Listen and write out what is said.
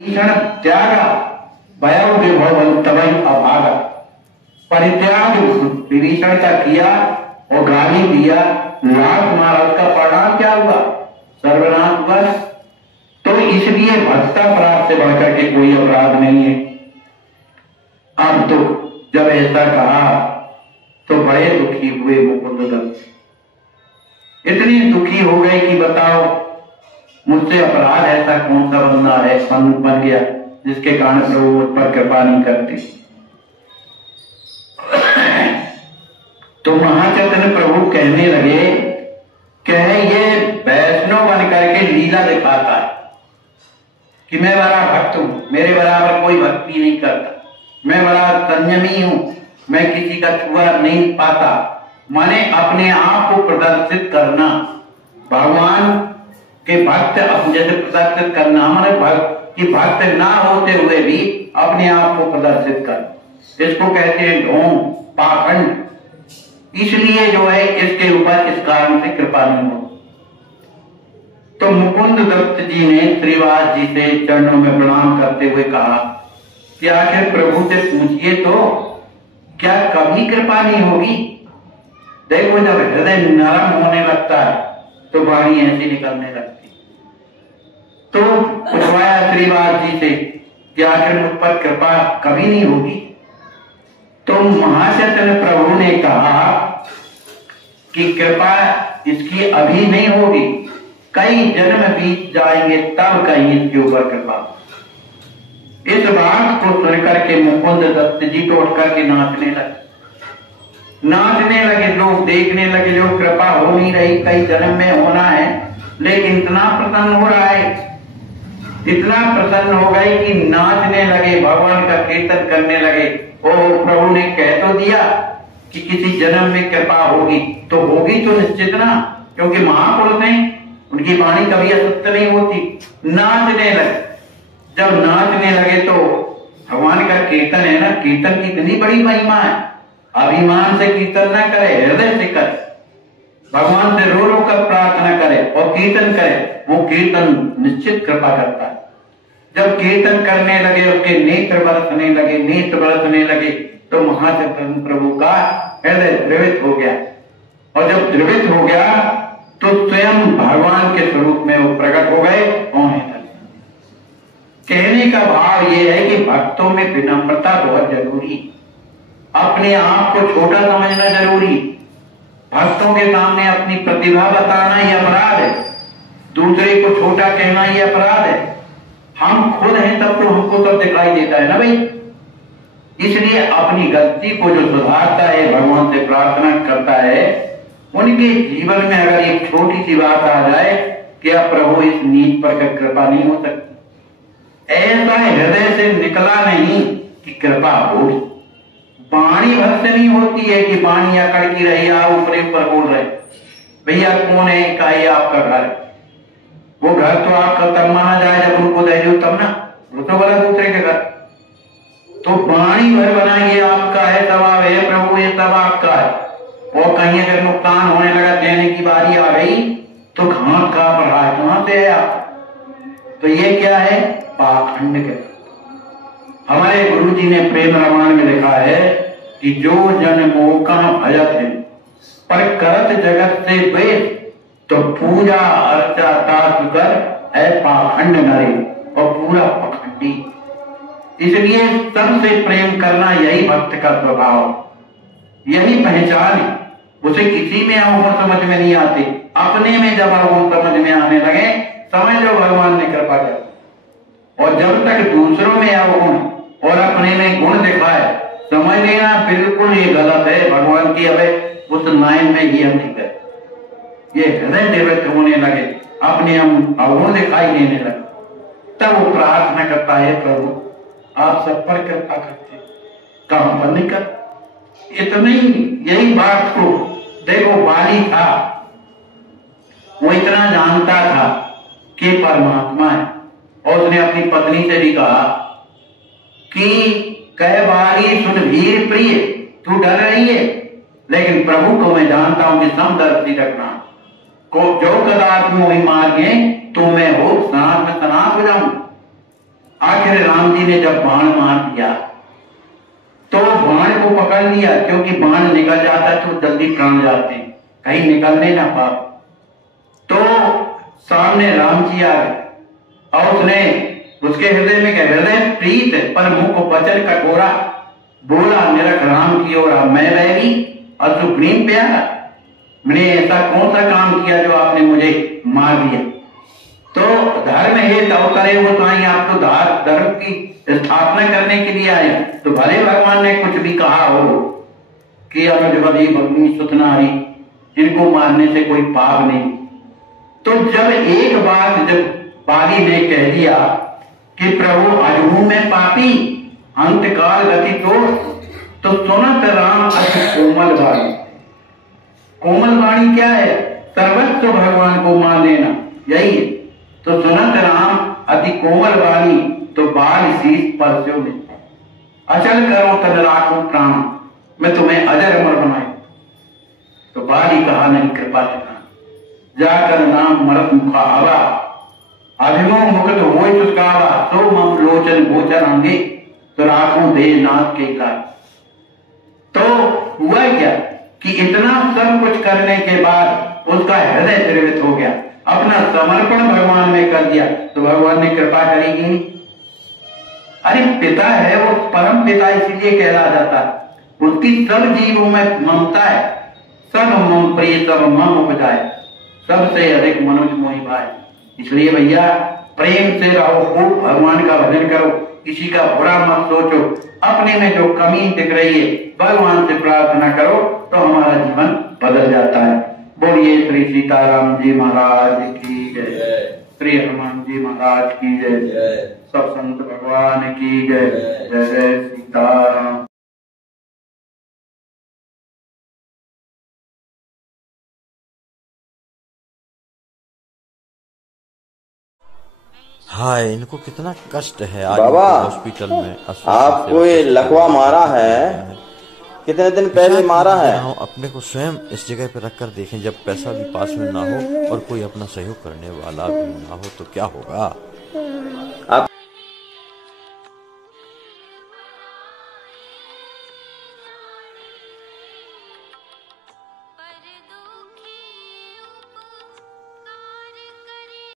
क्षण त्यागा भयउ विभव तवई अभागा। परित्याग विभीषण का किया और गाली दिया, लात मारा, उसका परिणाम क्या हुआ? सर्वनाश हुआ। तो इसलिए भक्तापराध से बढ़कर के कोई अपराध नहीं है। अब तो जब ऐसा कहा तो बड़े दुखी हुए मुकुंद दत्त, इतनी दुखी हो गए कि बताओ मुझसे अपराध ऐसा कौन सा बंदा है बन गया जिसके कारण प्रभु मुझ पर कृपा नहीं करते। तो महाचैतन्य प्रभु कहने लगे कहे ये वैष्णव बन करके लीला दिखाता है कि मैं बड़ा भक्त हूं, मेरे बराबर कोई भक्ति नहीं करता, मैं बड़ा संयमी हूं, मैं किसी का छुआ नहीं पाता। माने अपने आप को प्रदर्शित करना, भगवान के भक्त अपने जैसे प्रदर्शित करना, माने भक्त ना होते हुए भी अपने आप को प्रदर्शित कर, इसको कहते हैं ढोंग, पाखंड। इसलिए जो है इसके ऊपर इस कारण से कृपा नहीं हो। तो मुकुंद दत्त जी ने श्रीवास जी से चरणों में प्रणाम करते हुए कहा कि आखिर प्रभु से पूछिए तो क्या कभी कृपा नहीं होगी? देखो जब हृदय नरम होने लगता है तो वाणी ऐसी निकलने लगती। तो पूछवाया श्रीवास जी से कि आखिर मुझ पर कृपा कभी नहीं होगी? तो महाचैतन्य प्रभु ने कहा कि कृपा इसकी अभी नहीं होगी, कई जन्म बीत जाएंगे तब कहीं इसके ऊपर कृपा। इस बात को सुनकर के मुकुंद दत्त जी तो उठ करके नाचने लगे, लोग देखने लगे, जो कृपा हो नहीं रही, कई जन्म में होना है, लेकिन इतना प्रसन्न हो रहा है, इतना प्रसन्न हो गए कि नाचने लगे, भगवान का कीर्तन करने लगे। और प्रभु ने कह तो दिया कि किसी जन्म में कृपा होगी, तो होगी तो निश्चित ना, क्योंकि महापुरुष हैं, उनकी वाणी कभी असत्य नहीं होती। नाचने लगे, जब नाचने लगे तो भगवान का कीर्तन है ना, कीर्तन की इतनी बड़ी महिमा है, अभिमान से कीर्तन ना करे, हृदय से करे, भगवान से रो रो कर प्रार्थना करे और कीर्तन करे, वो कीर्तन निश्चित कृपा करता है। जब कीर्तन करने लगे उसके नेत्र बरसने लगे तो महाचैतन्य प्रभु का हृदय द्रवित हो गया। और जब द्रवित हो गया तो स्वयं भगवान के स्वरूप में वो प्रकट हो गए। कहने का भाव ये है कि भक्तों में विनम्रता बहुत जरूरी, अपने आप को छोटा समझना जरूरी, भक्तों के सामने अपनी प्रतिभा बताना ही अपराध है, दूसरे को छोटा कहना ही अपराध है। हम खुद हैं तब तो हमको सब दिखाई देता है ना भाई। इसलिए अपनी गलती को जो सुधारता है, भगवान से प्रार्थना करता है, उनके जीवन में अगर एक छोटी सी बात आ जाए कि अब प्रभु इस नीच पर कृपा नहीं हो सकती, ऐसा हृदय से निकला नहीं कि कृपा होगी। वाणी भर से नहीं होती है कि वाणी अकड़ की रही, आप ऊपर ऊपर बोल रहे भैया कौन है, का ये आपका घर है, वो घर तो आपका तब माना जाए जब उनको दे दो तब ना, वो तो बोला दूसरे के घर। तो वाणी भर बनाइए आपका है, स्वभाव है प्रभु, ये सब आपका है। और कहीं अगर नुकसान होने लगा, देने की बारी आ गई तो घाट कांप रहा है, कहां से है आप? तो ये क्या है? पाखंड के। हमारे गुरु जी ने प्रेम रामायण में लिखा है कि जो जन मोह का भजत है पर करत जगत से द्वेष, तो पूजा अर्चा तास कर है पाखंड नरे, और पूरा पखंडी। इसलिए सबसे प्रेम करना यही भक्त का स्वभाव, यही पहचान है। उसे किसी में अवगुण समझ में नहीं आते, अपने में जब अवगुण समझ में आने लगे समझ लो भगवान ने कृपा कर। और जब तक दूसरों में अवगुण और अपने में गुण दिखाए, समझ लेना बिल्कुल ये गलत है, भगवान की अब उस लाइन में ही हम नहीं करते। ये हृदय देवत होने लगे, अपने हम अवगुण दिखाई देने लगे, तब वो प्रार्थना करता है प्रभु आप सब पर कृपा करते, कहां पर नहीं कर। इतनी यही बात को देखो, बाली था, वो इतना जानता था कि परमात्मा है, और उसने अपनी पत्नी से भी कहा कि कह बाली सुन वीर प्रिय, तू डर रही है, लेकिन प्रभु को मैं जानता हूं कि समदर्शी रखना को जो कदाच मोहि मार्गे तो मैं हो सनात में सनात हो जाऊं। आखिर राम जी ने जब बाण मार दिया तो बाण को पकड़ लिया, क्योंकि बाण निकल जाता तो जल्दी प्राण जाते, कहीं निकलने ना पा। तो सामने राम जी आ गए और उसने उसके हृदय में कह, हृदय प्रीत पर मुख को वचन कठोरा, बोला निरख राम की ओर मैं बैरी और सुप्रीम प्यारा, मैंने ऐसा कौन सा काम किया जो आपने मुझे मार दिया। तो धर्म है तव करे वो साई, आप तो धर्म की स्थापना करने के लिए आए, तो भले भगवान ने कुछ भी कहा हो कि अनुजवदी भगनी सुतनारी, इनको मारने से कोई पाप नहीं। तो जब एक बात जब बाली ने कह दिया कि प्रभु अजहू में पापी अंतकाल गति तो सुनत राम अति कोमल वाणी। कोमल वाणी क्या है? सर्वस्व भगवान को मान लेना, यही है। तो सुनत राम अति कोमल वाणी, तो बाल शीश पर से अचल करो तन राखो प्राण, मैं तुम्हें अजर अमर बनाए। तो बाली कहा नहीं कृपा करना, जाकर नाम मरत मुखा आवा, अभिमो मुकुट होय सुस्कावा, तो मम लोचन गोचर अंगे, तो राखों दे नाथ के लाल। तो हुआ क्या कि इतना सब कुछ करने के बाद उसका हृदय द्रवित हो गया, अपना समर्पण भगवान में कर दिया, तो भगवान ने कृपा करेगी। अरे पिता है वो परम पिता, इसलिए कहला जाता है, उसकी सब जीवों में ममता है, सब मम प्रिय सब मम उपजाए, सबसे अधिक मनुष्य मोहि भाई। इसलिए भैया प्रेम से रहो, खूब भगवान का भजन करो, किसी का बुरा मत सोचो, अपने में जो कमी दिख रही है भगवान से प्रार्थना करो, तो हमारा जीवन बदल जाता है। बोलिए श्री सीताराम जी महाराज की जय, श्री हनुमान जी महाराज की जय, सब संत भगवान की जय। जय जय सीताराम। हाँ, इनको कितना कष्ट है आज बाबा हॉस्पिटल में। आपको ये लकवा मारा है, कितने दिन पहले मारा है? अपने को स्वयं इस जगह पे रखकर देखें, जब पैसा भी पास में ना हो और कोई अपना सहयोग करने वाला भी ना हो तो क्या होगा।